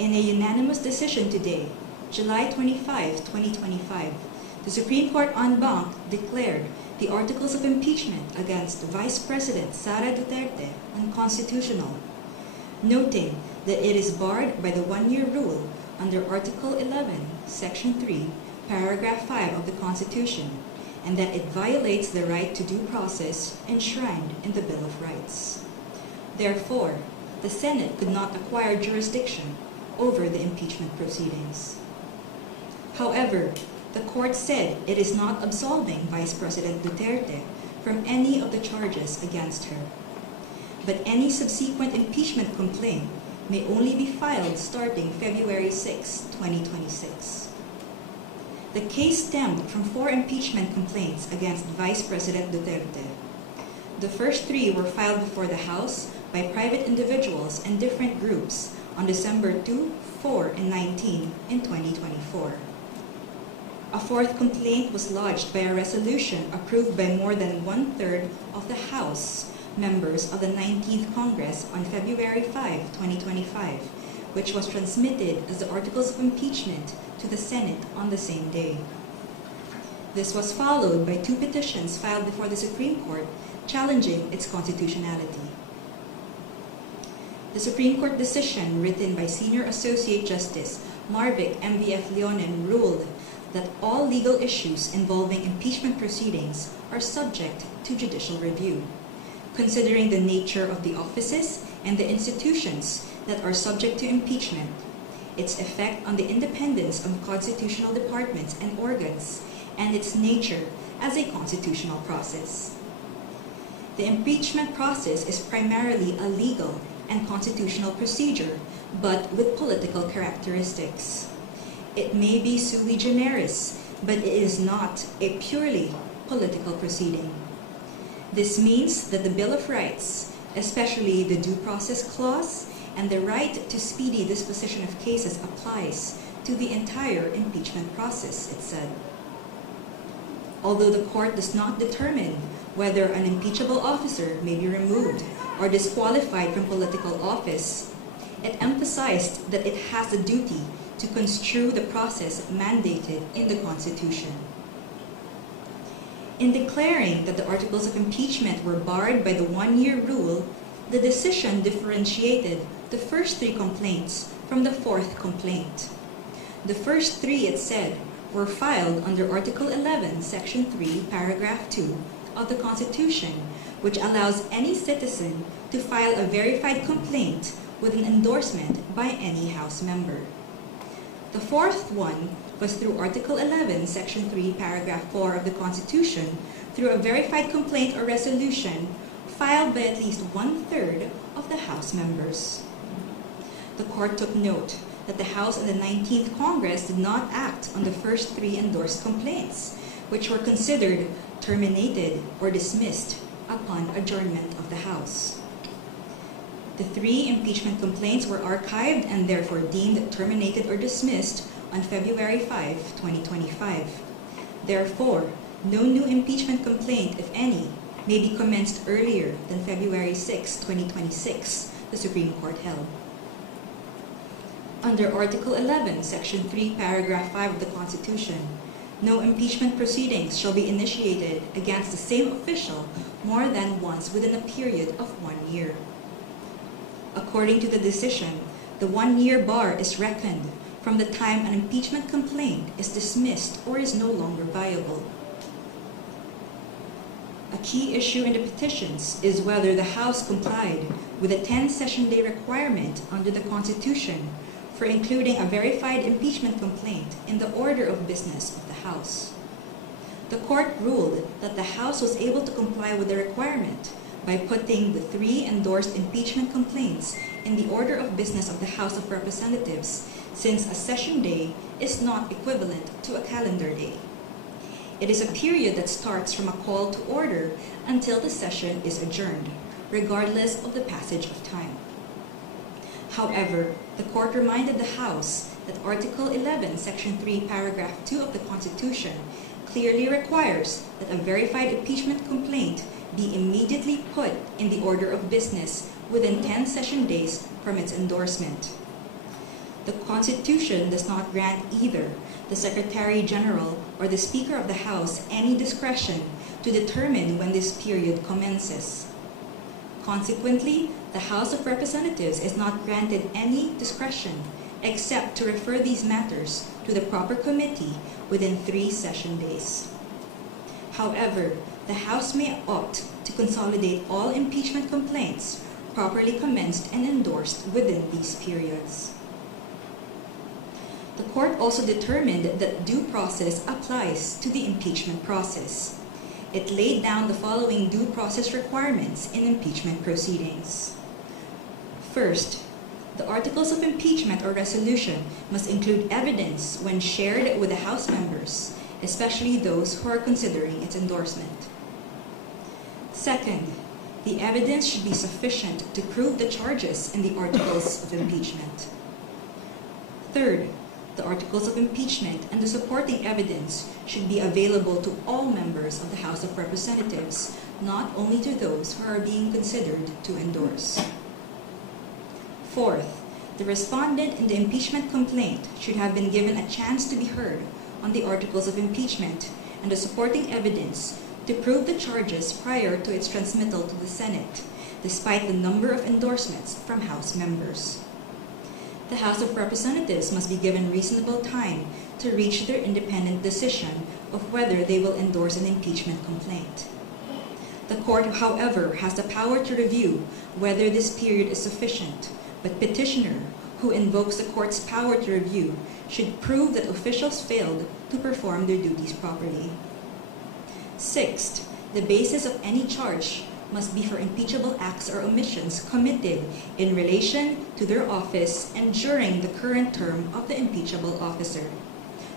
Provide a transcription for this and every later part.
In a unanimous decision today, July 25, 2025, the Supreme Court en banc declared the articles of impeachment against Vice President Sara Duterte unconstitutional, noting that it is barred by the one-year rule under Article 11, Section 3, Paragraph 5 of the Constitution, and that it violates the right to due process enshrined in the Bill of Rights. Therefore, the Senate could not acquire jurisdiction over the impeachment proceedings. However, the court said it is not absolving Vice President Duterte from any of the charges against her. But any subsequent impeachment complaint may only be filed starting February 6, 2026. The case stemmed from 4 impeachment complaints against Vice President Duterte. The first 3 were filed before the House by private individuals and different groups on December 2, 4, and 19 in 2024. A 4th complaint was lodged by a resolution approved by more than 1/3 of the House members of the 19th Congress on February 5, 2025, which was transmitted as the Articles of Impeachment to the Senate on the same day. This was followed by 2 petitions filed before the Supreme Court challenging its constitutionality. The Supreme Court decision written by Senior Associate Justice Marvic M.B.F. Leonen ruled that all legal issues involving impeachment proceedings are subject to judicial review, considering the nature of the offices and the institutions that are subject to impeachment, its effect on the independence of constitutional departments and organs, and its nature as a constitutional process. The impeachment process is primarily a legal and constitutional procedure, but with political characteristics. It may be sui generis, but it is not a purely political proceeding. This means that the Bill of Rights, especially the Due Process Clause and the right to speedy disposition of cases, applies to the entire impeachment process, it said. Although the court does not determine whether an impeachable officer may be removed or disqualified from political office, it emphasized that it has the duty to construe the process mandated in the Constitution. In declaring that the articles of impeachment were barred by the one-year rule, the decision differentiated the first 3 complaints from the 4th complaint. The first 3, it said, were filed under Article 11, Section 3, Paragraph 2 of the Constitution, which allows any citizen to file a verified complaint with an endorsement by any House member. The 4th one was through Article 11, Section 3, Paragraph 4 of the Constitution, through a verified complaint or resolution filed by at least 1/3 of the House members. The court took note that the House and the 19th Congress did not act on the first 3 endorsed complaints, which were considered terminated or dismissed upon adjournment of the House. The 3 impeachment complaints were archived and therefore deemed terminated or dismissed on February 5, 2025. Therefore, no new impeachment complaint, if any, may be commenced earlier than February 6, 2026, the Supreme Court held. Under Article 11, Section 3, Paragraph 5 of the Constitution, no impeachment proceedings shall be initiated against the same official more than once within a period of 1 year. According to the decision, the 1-year bar is reckoned from the time an impeachment complaint is dismissed or is no longer viable. A key issue in the petitions is whether the House complied with the 10-session-day requirement under the Constitution for including a verified impeachment complaint in the order of business of the House. The court ruled that the House was able to comply with the requirement by putting the 3 endorsed impeachment complaints in the order of business of the House of Representatives, since a session day is not equivalent to a calendar day. It is a period that starts from a call to order until the session is adjourned, regardless of the passage of time. However, the court reminded the House that Article 11, Section 3, Paragraph 2 of the Constitution clearly requires that a verified impeachment complaint be immediately put in the order of business within 10 session days from its endorsement. The Constitution does not grant either the Secretary General or the Speaker of the House any discretion to determine when this period commences. Consequently, the House of Representatives is not granted any discretion except to refer these matters to the proper committee within 3 session days. However, the House may opt to consolidate all impeachment complaints properly commenced and endorsed within these periods. The court also determined that due process applies to the impeachment process. It laid down the following due process requirements in impeachment proceedings. First, the articles of impeachment or resolution must include evidence when shared with the House members, especially those who are considering its endorsement. Second, the evidence should be sufficient to prove the charges in the articles of impeachment. Third, the articles of impeachment and the supporting evidence should be available to all members of the House of Representatives, not only to those who are being considered to endorse. Fourth, the respondent in the impeachment complaint should have been given a chance to be heard on the articles of impeachment and the supporting evidence to prove the charges prior to its transmittal to the Senate, despite the number of endorsements from House members. The House of Representatives must be given reasonable time to reach their independent decision of whether they will endorse an impeachment complaint. The court, however, has the power to review whether this period is sufficient, but petitioner, who invokes the court's power to review, should prove that officials failed to perform their duties properly. Sixth, the basis of any charge must be for impeachable acts or omissions committed in relation to their office and during the current term of the impeachable officer.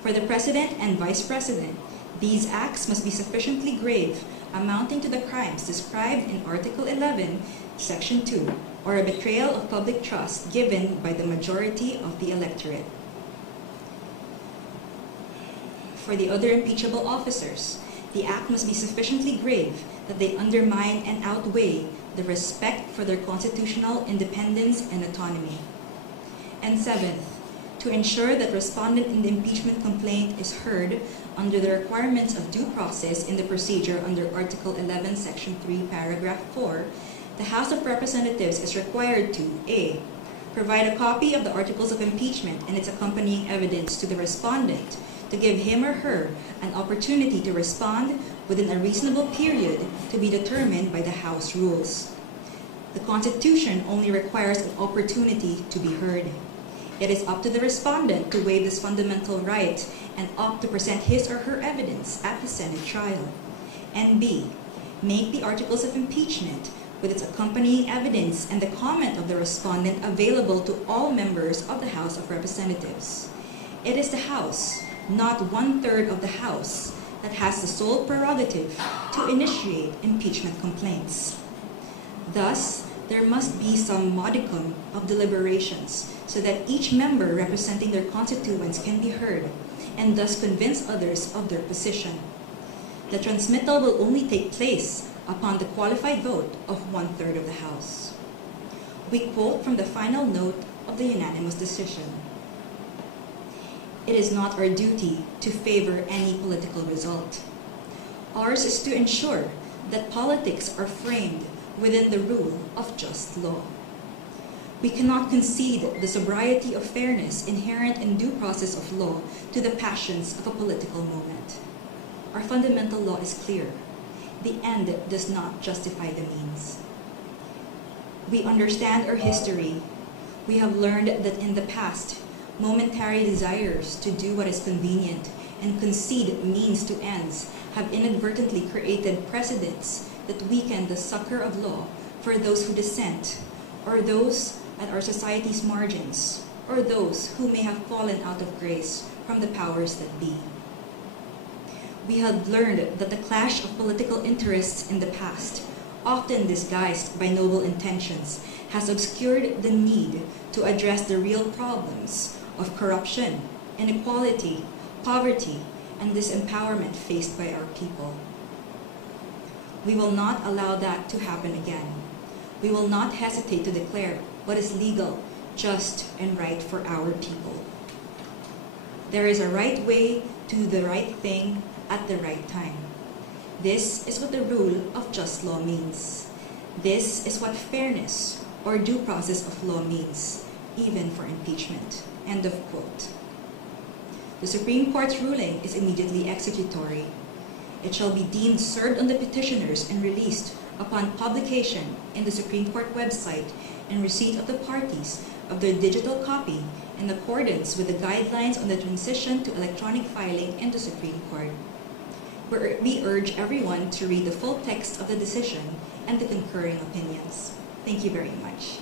For the President and Vice President, these acts must be sufficiently grave, amounting to the crimes described in Article 11, Section 2, or a betrayal of public trust given by the majority of the electorate. For the other impeachable officers, the act must be sufficiently grave that they undermine and outweigh the respect for their constitutional independence and autonomy. And seventh, to ensure that respondent in the impeachment complaint is heard under the requirements of due process in the procedure under Article 11, Section 3, Paragraph 4, the House of Representatives is required to A. Provide a copy of the articles of impeachment and its accompanying evidence to the respondent to give him or her an opportunity to respond within a reasonable period to be determined by the House rules. The Constitution only requires an opportunity to be heard. It is up to the respondent to waive this fundamental right and opt to present his or her evidence at the Senate trial. And B. Make the articles of impeachment with its accompanying evidence and the comment of the respondent available to all members of the House of Representatives. It is the House, not 1/3 of the House, that has the sole prerogative to initiate impeachment complaints. Thus, there must be some modicum of deliberations so that each member representing their constituents can be heard and thus convince others of their position. The transmittal will only take place upon the qualified vote of 1/3 of the House. We quote from the final note of the unanimous decision. It is not our duty to favor any political result. Ours is to ensure that politics are framed within the rule of just law. We cannot concede the sobriety of fairness inherent in due process of law to the passions of a political moment. Our fundamental law is clear. The end does not justify the means. We understand our history. We have learned that in the past, momentary desires to do what is convenient and concede means to ends have inadvertently created precedents that weaken the succor of law for those who dissent, or those at our society's margins, or those who may have fallen out of grace from the powers that be. We have learned that the clash of political interests in the past, often disguised by noble intentions, has obscured the need to address the real problems of corruption, inequality, poverty, and disempowerment faced by our people. We will not allow that to happen again. We will not hesitate to declare what is legal, just, and right for our people. There is a right way to do the right thing at the right time. This is what the rule of just law means. This is what fairness or due process of law means, even for impeachment." End of quote. The Supreme Court's ruling is immediately executory. It shall be deemed served on the petitioners and released upon publication in the Supreme Court website and receipt of the parties of their digital copy in accordance with the guidelines on the transition to electronic filing in the Supreme Court. We urge everyone to read the full text of the decision and the concurring opinions. Thank you very much.